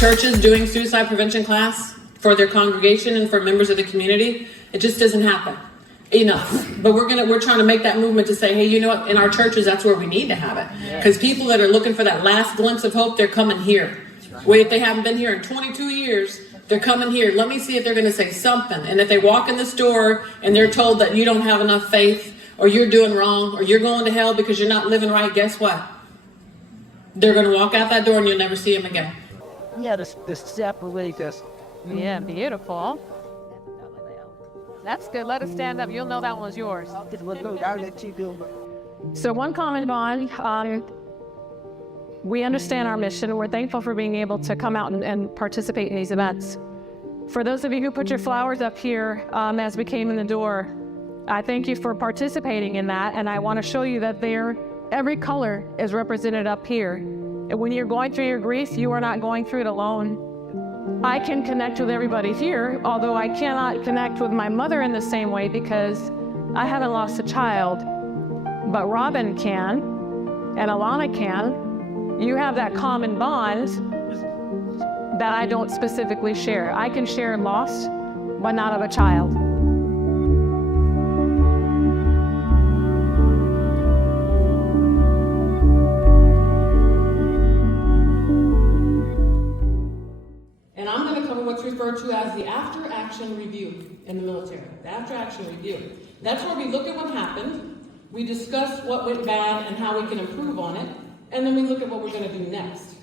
churches doing suicide prevention class for their congregation and for members of the community. It just doesn't happen enough. But we're trying to make that movement to say, hey, you know what? In our churches, that's where we need to have it. Because people that are looking for that last glimpse of hope, they're coming here. Wait, if they haven't been here in 22 years, they're coming here. Let me see if they're going to say something. And if they walk in this door and they're told that you don't have enough faith, or you're doing wrong, or you're going to hell because you're not living right, guess what? They're going to walk out that door and you'll never see them again. Yeah, the separate us. Yeah, beautiful. That's good. Let us stand up. You'll know that one's yours. I'll let you do it. So one comment, Vaughn. We understand our mission. We're thankful for being able to come out and participate in these events. For those of you who put your flowers up here as we came in the door, I thank you for participating in that. And I want to show you that every color is represented up here. And when you're going through your grief, you are not going through it alone. I can connect with everybody here, although I cannot connect with my mother in the same way because I haven't lost a child. But Robin can, and Alana can. You have that common bond that I don't specifically share. I can share loss, but not of a child. Referred to as the after-action review in the military. The after-action review. That's where we look at what happened, we discuss what went bad and how we can improve on it, and then we look at what we're going to do next.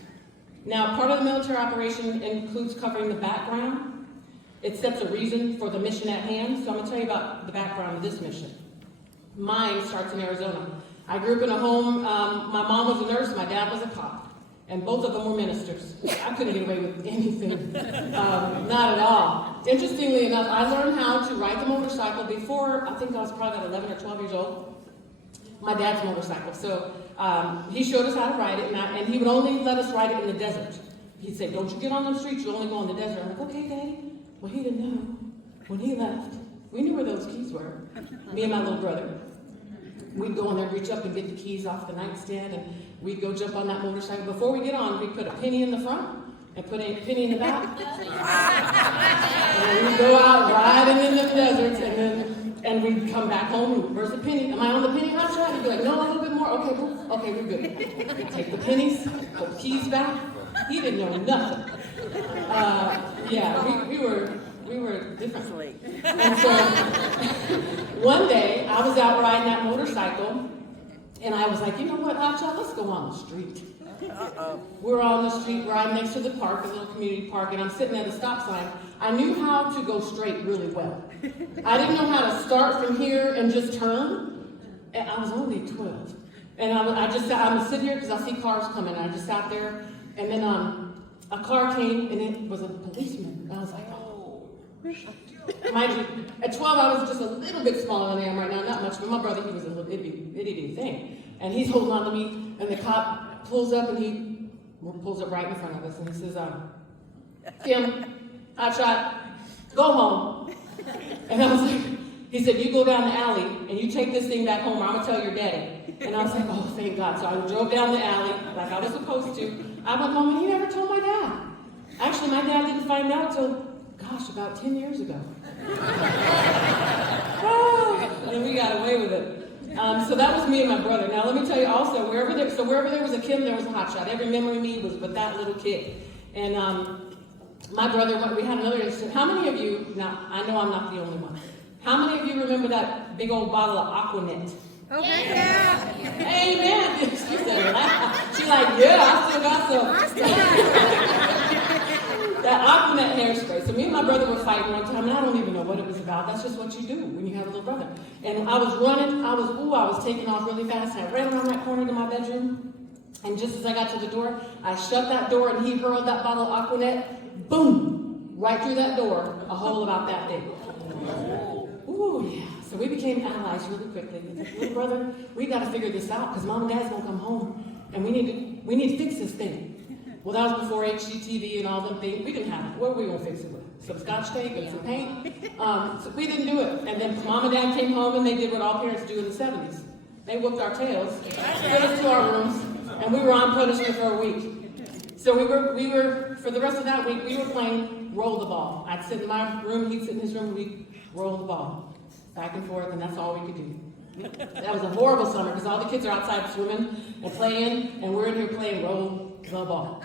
Now, part of the military operation includes covering the background. It sets a reason for the mission at hand, so I'm going to tell you about the background of this mission. Mine starts in Arizona. I grew up in a home, my mom was a nurse, my dad was a cop. And both of them were ministers. I couldn't get away with anything, not at all. Interestingly enough, I learned how to ride the motorcycle before, I think I was probably about 11 or 12 years old. My dad's motorcycle. So he showed us how to ride it, and he would only let us ride it in the desert. He'd say, don't you get on the streets, you only go in the desert. I'm like, okay, Daddy. Well, he didn't know. When he left, we knew where those keys were, me and my little brother. We'd go in there, reach up and get the keys off the nightstand, and we'd go jump on that motorcycle. Before we get on, we'd put a penny in the front and put a penny in the back. And we'd go out riding in the deserts, and we'd come back home, and where's the penny? Am I on the penny hot shot? He'd be like, no, a little bit more. Okay, cool. Okay, we're good. We'd take the pennies, put the keys back. He didn't know nothing. We were different. And so one day, I was out riding that motorcycle, and I was like, you know what, Hotshot, let's go on the street. We're on the street riding next to the park, a little community park, and I'm sitting at a stop sign. I knew how to go straight really well. I didn't know how to start from here and just turn, and I was only 12. And I'm sitting here because I see cars coming, and I just sat there, and then a car came, and it was a policeman. And I was like, oh. Mind you, at 12, I was just a little bit smaller than I am right now, not much, but my brother, he was a little itty thing. And he's holding on to me, and the cop pulls up, and he pulls up right in front of us, and he says, Kim, Hotshot, go home. And I was like, he said, you go down the alley, and you take this thing back home, or I'm going to tell your daddy. And I was like, oh, thank God. So I drove down the alley, like I was supposed to. I went home, and he never told my dad. Actually, my dad didn't find out till, gosh, about 10 years ago. And we got away with it. So that was me and my brother. Now let me tell you also, wherever there was a Kim, there was a Hotshot. Every memory of me was with that little kid. And my brother, we had another incident. How many of you, now I know I'm not the only one, how many of you remember that big old bottle of Aquanet? Okay. Yeah. Amen. She said, she's like, yeah, I still got some. That Aquanet hairspray. So me and my brother were fighting one time, and I don't even know what it was about. That's just what you do when you have a little brother. And I was running, I was taking off really fast, and I ran around that corner to my bedroom, and just as I got to the door, I shut that door, and he hurled that bottle of Aquanet, boom, right through that door, a hole about that big. Ooh, yeah. So we became allies really quickly. Little brother, we got to figure this out, because Mom and Dad's going to come home, and we need to fix this thing. Well, that was before HGTV and all them things. We didn't have it. What were we going to fix it with? Some Scotch tape and some paint? So we didn't do it. And then Mom and Dad came home, and they did what all parents do in the 70s. They whooped our tails, put us to our rooms, and we were on punishment for a week. So we were for the rest of that week, we were playing roll the ball. I'd sit in my room, he'd sit in his room, we'd roll the ball back and forth, and that's all we could do. That was a horrible summer because all the kids are outside swimming and playing, and we're in here playing roll the ball.